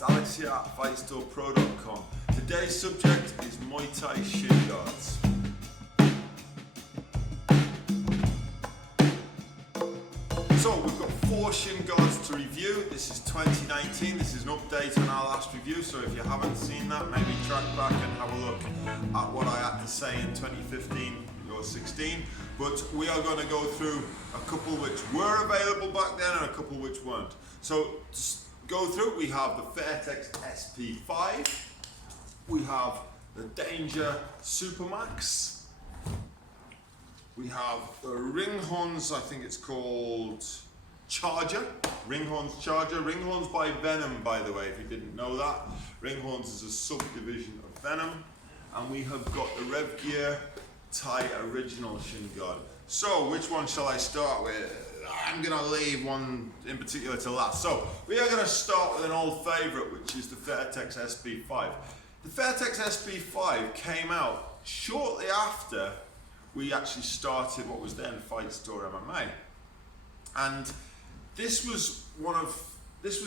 it's Alex here at Fightstorepro.com. Today's subject is Muay Thai shin guards. So we've got 4 shin guards to review. This is 2019, this is an update on our last review, so if you haven't seen that, maybe track back and have a look at what I had to say in 2015 or 16. But we are going to go through a couple which were available back then and a couple which weren't. So to go through, we have the Fairtex SP5, we have the Danger Supermax, we have the Ringhorns, I think it's called Charger, Ringhorns Charger, Ringhorns by Venom, by the way, if you didn't know that. Ringhorns is a subdivision of Venom. And we have got the Revgear Thai original shin guard. So which one shall I start with? I'm going to leave one in particular to last. So we are going to start with an old favourite, which is the Fairtex SP5. The Fairtex SP5 came out shortly after we actually started what was then Fightstore MMA. And this was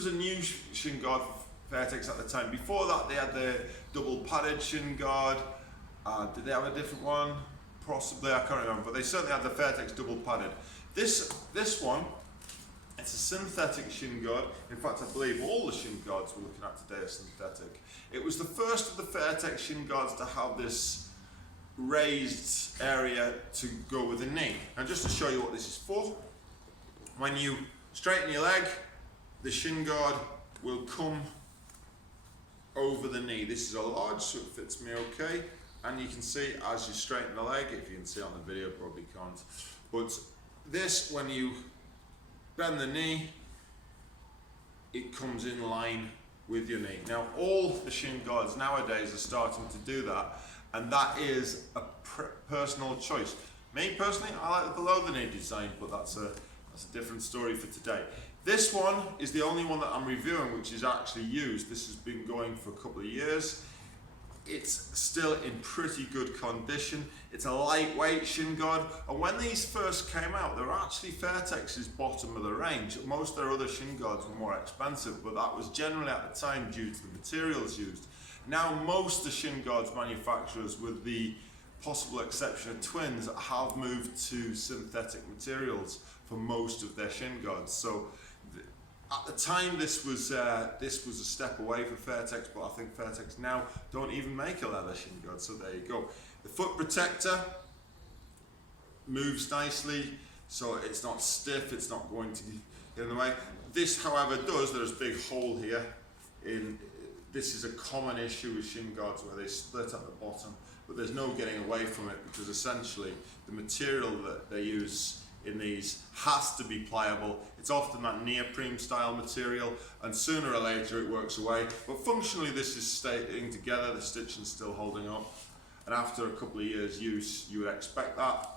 a new shin guard for Fairtex at the time. Before that they had the double padded shin guard. Did they have a different one? Possibly, I can't remember, but they certainly had the Fairtex double padded. This one, it's a synthetic shin guard. In fact, I believe all the shin guards we're looking at today are synthetic. It was the first of the Fairtex shin guards to have this raised area to go with the knee. And just to show you what this is for, when you straighten your leg, the shin guard will come over the knee. This is a large, so it fits me okay. And you can see as you straighten the leg, if you can see it on the video, probably can't. But this, when you bend the knee, it comes in line with your knee. Now, all the shin guards nowadays are starting to do that, and that is a personal choice. Me personally, I like the below the knee design, but that's a different story for today. This one is the only one that I'm reviewing which is actually used. This has been going for a couple of years. It's still in pretty good condition. It's a lightweight shin guard, and when these first came out, they were actually Fairtex's bottom of the range. Most of their other shin guards were more expensive, but that was generally at the time due to the materials used. Now most of the shin guards manufacturers, with the possible exception of Twins, have moved to synthetic materials for most of their shin guards. So at the time, this was a step away for Fairtex, but I think Fairtex now don't even make a leather shin guard, so there you go. The foot protector moves nicely, so it's not stiff, it's not going to get in the way. This, however, does, there's a big hole here. This is a common issue with shin guards where they split at the bottom, but there's no getting away from it because essentially the material that they use in these has to be pliable. It's often that neoprene style material, and sooner or later it works away. But functionally this is staying together, the stitching's still holding up, and after a couple of years use you would expect that.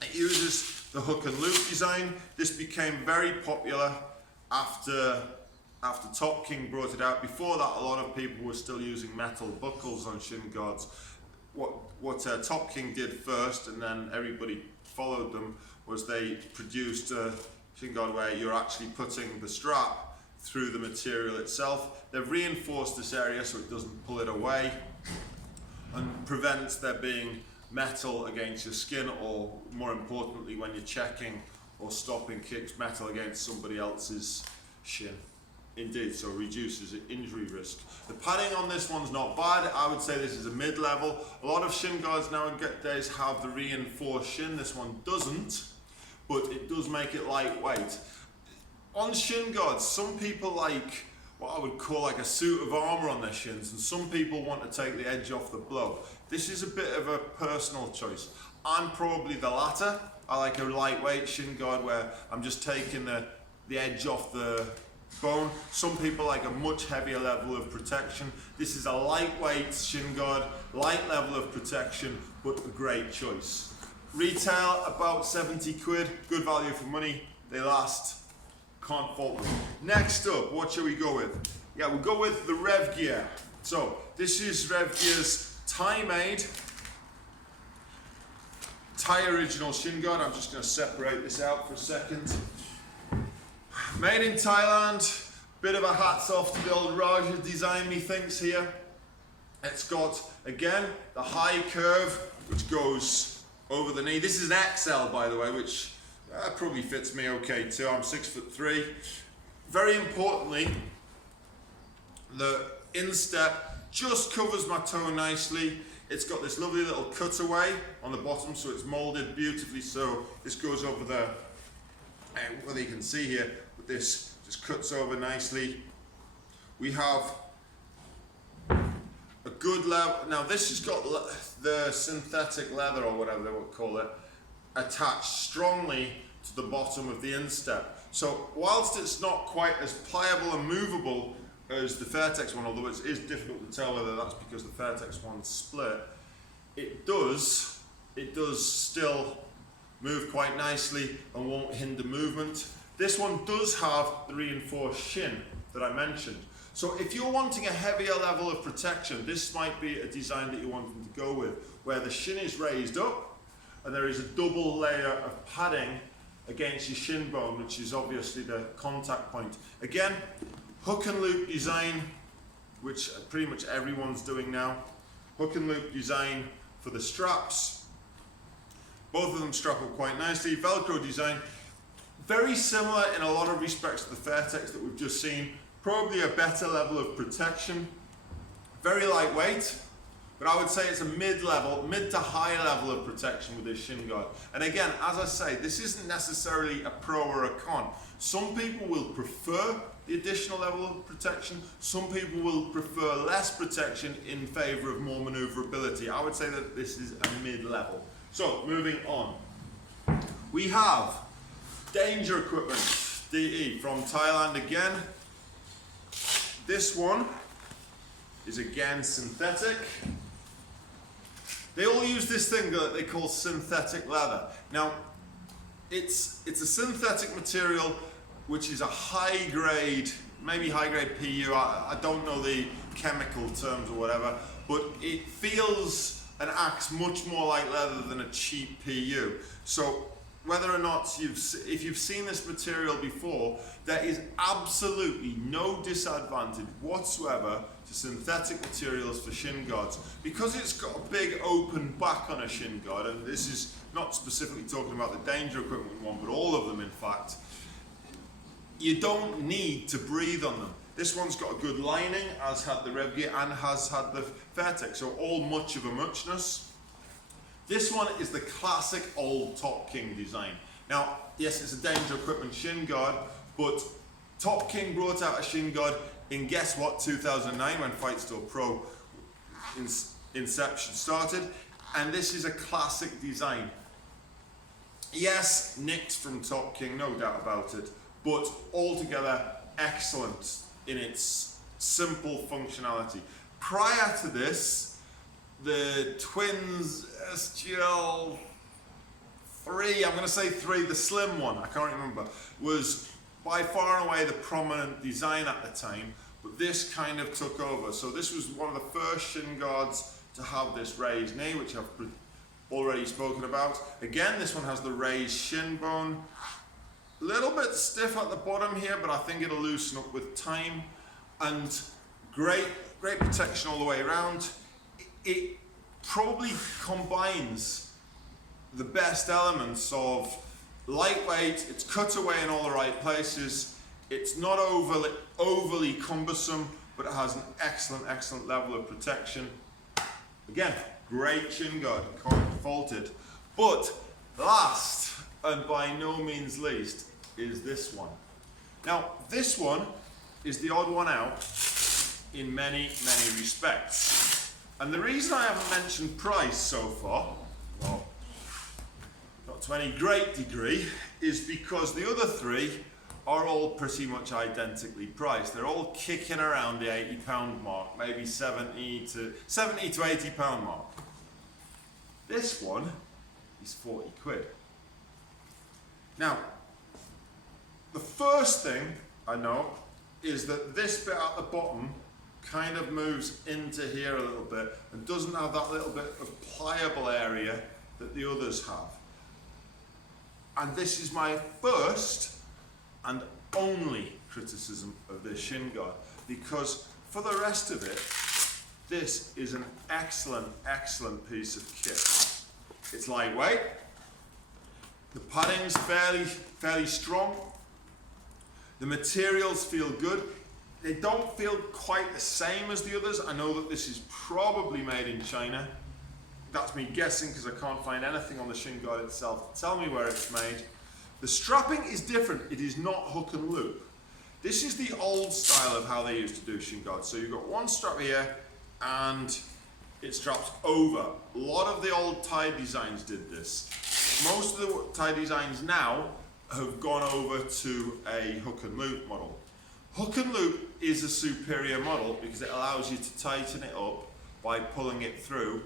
It uses the hook and loop design. This became very popular after Top King brought it out. Before that, a lot of people were still using metal buckles on shin guards. What Top King did first, and then everybody followed them, was they produced a shin guard where you're actually putting the strap through the material itself. They've reinforced this area so it doesn't pull it away and prevents there being metal against your skin, or more importantly when you're checking or stopping kicks, metal against somebody else's shin. Indeed, so reduces injury risk. The padding on this one's not bad. I would say this is a mid-level. A lot of shin guards nowadays have the reinforced shin. This one doesn't, but it does make it lightweight. On shin guards, some people like what I would call like a suit of armor on their shins, and some people want to take the edge off the blow. This is a bit of a personal choice. I'm probably the latter. I like a lightweight shin guard where I'm just taking the edge off the bone. Some people like a much heavier level of protection. This is a lightweight shin guard, light level of protection, but a great choice. Retail about 70 quid, good value for money. They last, can't fault them. Next up, what shall we go with? Yeah, we'll go with the Revgear. So this is Revgear's Thai-made, Thai original shin guard. I'm just going to separate this out for a second. Made in Thailand, bit of a hats off to the old Revgear design, methinks here. It's got, again, the high curve, which goes over the knee. This is an XL, by the way, which probably fits me okay too. I'm 6'3". Very importantly, the instep just covers my toe nicely. It's got this lovely little cutaway on the bottom, so it's molded beautifully. So this goes over the, whether you can see here, but this just cuts over nicely. We have a good level. Now this has got the synthetic leather, or whatever they would call it, attached strongly to the bottom of the instep. So whilst it's not quite as pliable and movable as the Fairtex one, although it is difficult to tell whether that's because the Fairtex one's split, it does still move quite nicely and won't hinder movement. This one does have the reinforced shin that I mentioned. So if you're wanting a heavier level of protection, this might be a design that you're wanting to go with, where the shin is raised up and there is a double layer of padding against your shin bone, which is obviously the contact point. Again, hook and loop design, which pretty much everyone's doing now. Hook and loop design for the straps. Both of them strap up quite nicely. Velcro design, very similar in a lot of respects to the Fairtex that we've just seen. Probably a better level of protection. Very lightweight, but I would say it's a mid to high level of protection with this Shinguard. And again, as I say, this isn't necessarily a pro or a con. Some people will prefer the additional level of protection. Some people will prefer less protection in favor of more maneuverability. I would say that this is a mid-level. So, moving on. We have Danger Equipment, DE, from Thailand again. This one is again synthetic. They all use this thing that they call synthetic leather. Now, it's a synthetic material which is a high grade, maybe high grade PU, I don't know the chemical terms or whatever, but it feels and acts much more like leather than a cheap PU. So whether or not if you've seen this material before, there is absolutely no disadvantage whatsoever to synthetic materials for shin guards. Because it's got a big open back on a shin guard, and this is not specifically talking about the Danger Equipment one, but all of them in fact, you don't need to breathe on them. This one's got a good lining, as had the Revgear and has had the Fairtex, so all much of a muchness. This one is the classic old Top King design. Now, yes, it's a Danger Equipment shin guard, but Top King brought out a shin guard in, guess what, 2009, when Fightstorepro inception started, and this is a classic design. Yes, nicked from Top King, no doubt about it, but altogether excellent in its simple functionality. Prior to this, the Twins SGL 3, I'm going to say 3, the slim one, I can't remember, was by far and away the prominent design at the time, but this kind of took over. So this was one of the first shin guards to have this raised knee, which I've already spoken about. Again, this one has the raised shin bone. A little bit stiff at the bottom here, but I think it'll loosen up with time. And great protection all the way around. It probably combines the best elements of lightweight, it's cut away in all the right places, it's not overly cumbersome, but it has an excellent level of protection. Again, great shin guard, can't fault it. But last, and by no means least, is this one. Now, this one is the odd one out in many respects. And the reason I haven't mentioned price so far, well, not to any great degree, is because the other three are all pretty much identically priced. They're all kicking around the £80 mark, maybe 70 to £80 mark. This one is 40 quid. Now, the first thing I know is that this bit at the bottom kind of moves into here a little bit and doesn't have that little bit of pliable area that the others have. And this is my first and only criticism of this shin guard, because for the rest of it, this is an excellent, excellent piece of kit. It's lightweight, the padding's fairly strong, the materials feel good. They don't feel quite the same as the others. I know that this is probably made in China. That's me guessing because I can't find anything on the shin guard itself to tell me where it's made. The strapping is different. It is not hook and loop. This is the old style of how they used to do shin guards. So you've got one strap here and it straps over. A lot of the old Thai designs did this. Most of the Thai designs now have gone over to a hook and loop model. Hook and loop is a superior model because it allows you to tighten it up by pulling it through,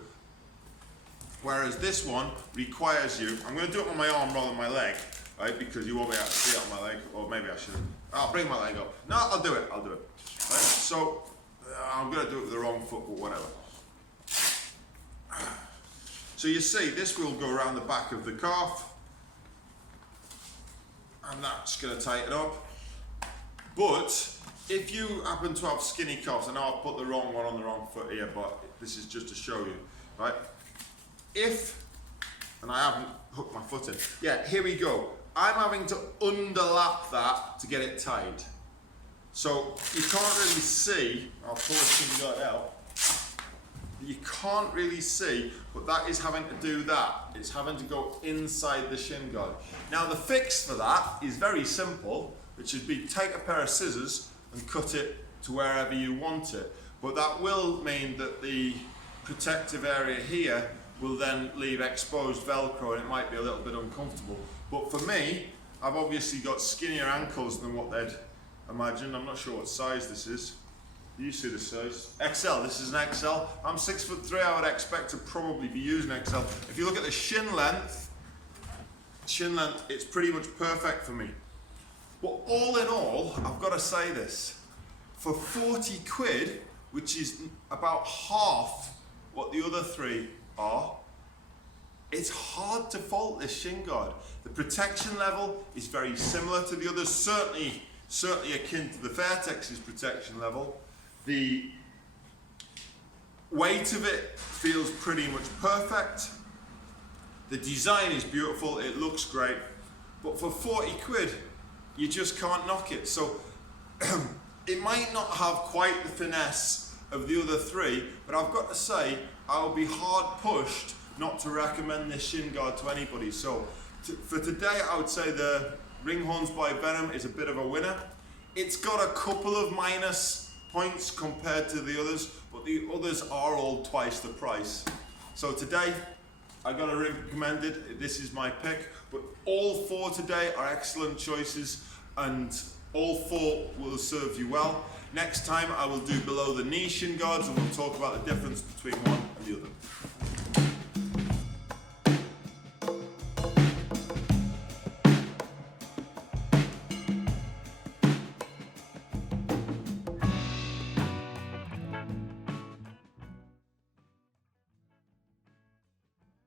whereas this one requires you, I'm going to do it on my arm rather than my leg, right, because you won't be able to see it on my leg, or maybe I shouldn't. I'll bring my leg up. No, I'll do it. Right? So I'm going to do it with the wrong foot, but whatever. So you see, this will go around the back of the calf, and that's going to tighten up. But if you happen to have skinny calves, I know I've put the wrong one on the wrong foot here, but this is just to show you, right? And I haven't hooked my foot in. Yeah, here we go. I'm having to underlap that to get it tied. So you can't really see, I'll pull the shin guard out. You can't really see, but that is having to do that. It's having to go inside the shin guard. Now the fix for that is very simple. It should be take a pair of scissors and cut it to wherever you want it. But that will mean that the protective area here will then leave exposed Velcro and it might be a little bit uncomfortable. But for me, I've obviously got skinnier ankles than what they'd imagine. I'm not sure what size this is. You see the size? XL, this is an XL. I'm 6'3", I would expect to probably be using XL. If you look at the shin length, it's pretty much perfect for me. But all in all, I've got to say this, for 40 quid, which is about half what the other three are, it's hard to fault this shin guard. The protection level is very similar to the others, certainly akin to the Fairtex's protection level. The weight of it feels pretty much perfect. The design is beautiful, it looks great, but for 40 quid, you just can't knock it. So it might not have quite the finesse of the other three, but I've got to say, I'll be hard pushed not to recommend this shin guard to anybody. So for today, I would say the Ringhorns by Venom is a bit of a winner. It's got a couple of minus points compared to the others, but the others are all twice the price. So today, I got to recommend it. This is my pick, but all four today are excellent choices, and all four will serve you well. Next time I will do below the knee shin guards, and we'll talk about the difference between one and the other.